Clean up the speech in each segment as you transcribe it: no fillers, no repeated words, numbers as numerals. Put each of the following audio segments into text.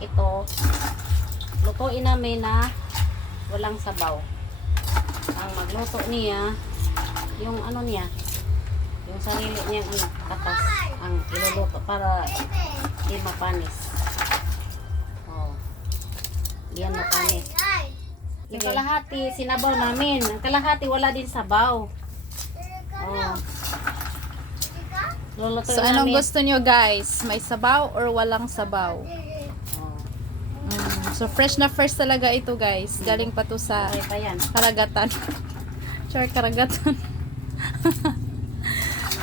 ito, lutuin namin na walang sabaw. Ang magluto niya, yung ano niya, yung sarili niyang katas, ang iluluto para di mapanis. Oh. Diyan mapanis. Yung kalahati, sinabaw namin. Ang kalahati, wala din sabaw. Oh. Lulutuin So, anong namin. gusto nyo guys? May sabaw or walang sabaw? Oh. So, fresh na fresh talaga ito guys. Galing pa to sa Okay pa yan. karagatan. Char, karagatan.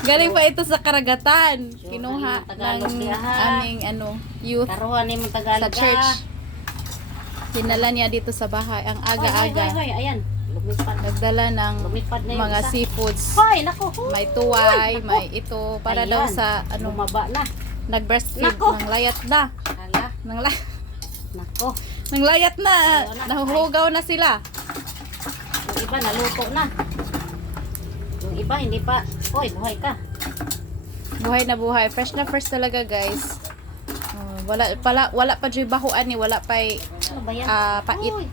Galing pa ito sa karagatan. Kinuha ng aming youth Karuhan ni mong Tagalog. sa church. Dinala niya dito sa bahay. Ang aga-aga. Hoy, ayan. Lumipad. Nagdala ng Lumipad na yung mga isa. seafoods. Hoy, nako. May tuway, may ito. Para Ayan. daw sa, Lumaba na. nag-breastfeed. Nako. Nang layat na. Hala. Nako. Nang layat na. Ayaw na. Nahuhugaw na sila. Yung iba, naluto na. Yung iba, hindi pa. Hoy, buhay ka. Buhay na buhay. Fresh na fresh talaga guys. Wala pa dyan bahuan ni. Wala pa Ano ba yan? pait. Uy.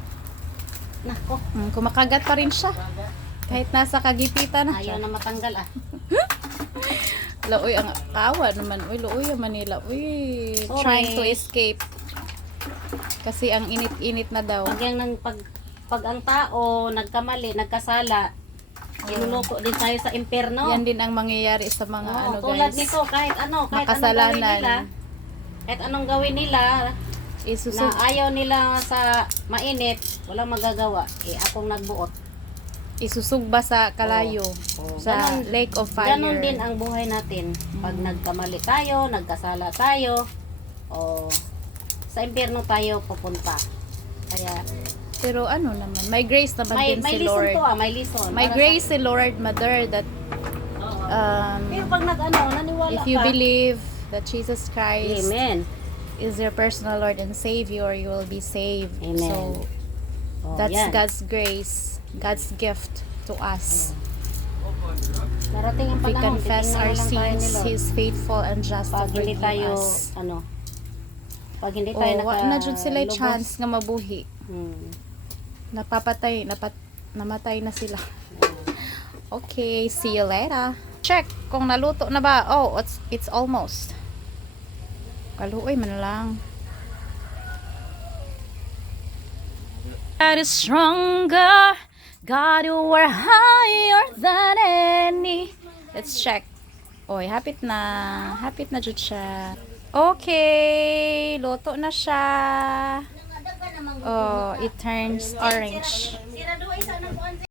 Nako. Kumakagat pa rin siya. Kahit nasa kagipitan na siya. Ayaw na matanggal ah. Uy, ang awa naman. Uy, Uy, ang Manila. Uy, Sorry. trying to escape. Kasi ang init-init na daw. Pag yan pag ang tao nagkamali, nagkasala, iluluto din tayo sa impyerno. Yan din ang mangyayari sa mga tulad guys. nito, kahit anong gawin Makasalanan. nila, kahit anong gawin nila, Isusog. na ayaw nila sa mainit, walang magagawa. Akong nagbuot. Isusugba sa kalayo. Oo. Sa Ganon- lake of fire. Ganon din ang buhay natin. Pag nagkamali tayo, nagkasala tayo, o sa impyerno tayo pupunta. Kaya, Pero ano naman, may grace naman may din si lesson Lord. to may lesson. May Para grace si Lord, Mother, that Pero pag naniwala if you ka, believe that Jesus Christ Amen. is your personal Lord and Savior, you will be saved. Amen. So, that's yan. God's grace, God's gift to us. Darating ang If we panahon, confess titingnan our na lang tayo ni sins, Lord. He is faithful and just to Pag hindi forgive tayo, us. pag hindi tayo Wa na jud sila lubos, chance nga mabuhi. Hmm. Namatay na sila. Okay, see you later. Check kung naluto na ba. Oh, it's almost. Kaluoy man lang. God is stronger. God, you are higher than any. Let's check. Oy, hapit na. Hapit na jud siya. Okay, luto na siya. Oh, it turns orange.